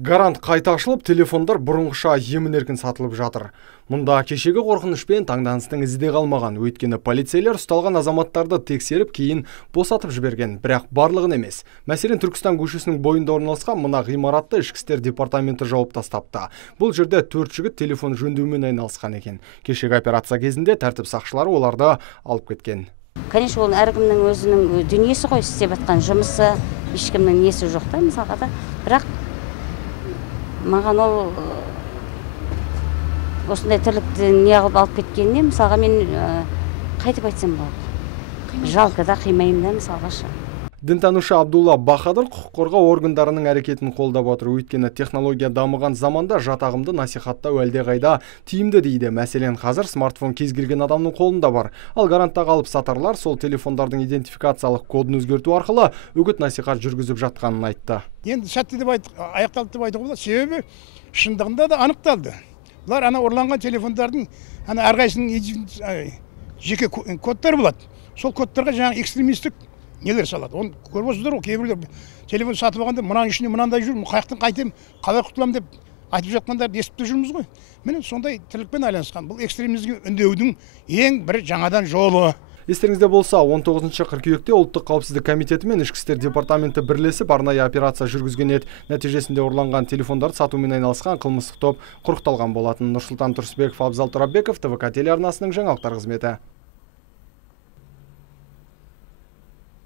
Гарант қайта ашылып, телефондар бұрынғыша емін-еркін сатылып жатыр. Мұнда кешегі қорқынышпен таңданыстың ізі де қалмаған. Өйткені полицейлер ұсталған азаматтарды тексеріп, кейін босатып жіберген. Бірақ барлығын емес. Мәселен, Түркістан көшесінің бойында орналасқан мына ғимаратты ішкі істер департаменті жауып тастапты. Бұл жерде 4 жігіт телефон жөндеумен айналысқан екен. Кешегі операция кезінде тәртіп сақшылары оларды алып кеткен. Конечно, ол әркімнің өзінің дүниесі ғой, істеп жатқан жұмысы, ешкімнің несі жоқ та, мысалға да. Бірақ маған ол осындай тірлікті не қылып алып кеткеніне, мысалға мен қайтып айтсам болады. Жалко да, қимаймын да, мысалға шы. Дінтанушы Абдулла Бахадыр құқық қорғау органдарының әрекетін қолдап отыр. Өйткені технология дамыған заманда жатағымды насихаттау әлдеқайда тиімді дейді. Мәселен, қазір смартфон кез келген адамның қолында бар. Ал гаранттағы алып сатарлар сол телефондардың идентификациялық кодын өзгерту арқылы үгіт насихат жүргізіп жатқанын айтты. Енді сәтті деп аяқталды деп айтуға болады. Себебі шындығында да анықталды. Бұлар ана ұрланған телефондардың әрқайсының жеке кодтары болады. Сол кодтарға жаңағы экстремистік нелер салады. Оны көріп отырсыздар ғой, кейбіреулер телефон сатып алғанда мынаның ішінде мынандай жүр, қаяқтан қайтем, қалай құтыламын деп айтып жатқандарды естіп жүрміз ғой. Міне сондай тірлікпен айланысқан. Бұл экстремизмге үндеудің ең бір жаңадан жолы. Естеріңізде болса, 19 қыркүйекте Ұлттық қауіпсіздік комитеті мен ішкі істер департаменті бірлесіп арнайы операция жүргізген еді. Нәтижесінде ұрланған телефондарды сатумен айналысқан қылмыстық топ құрықталған болатын. Нұрсұлтан Тұрсынбеков, Абзал Тұрабеков, ТВК телеарнасының жаңалықтар қызметі.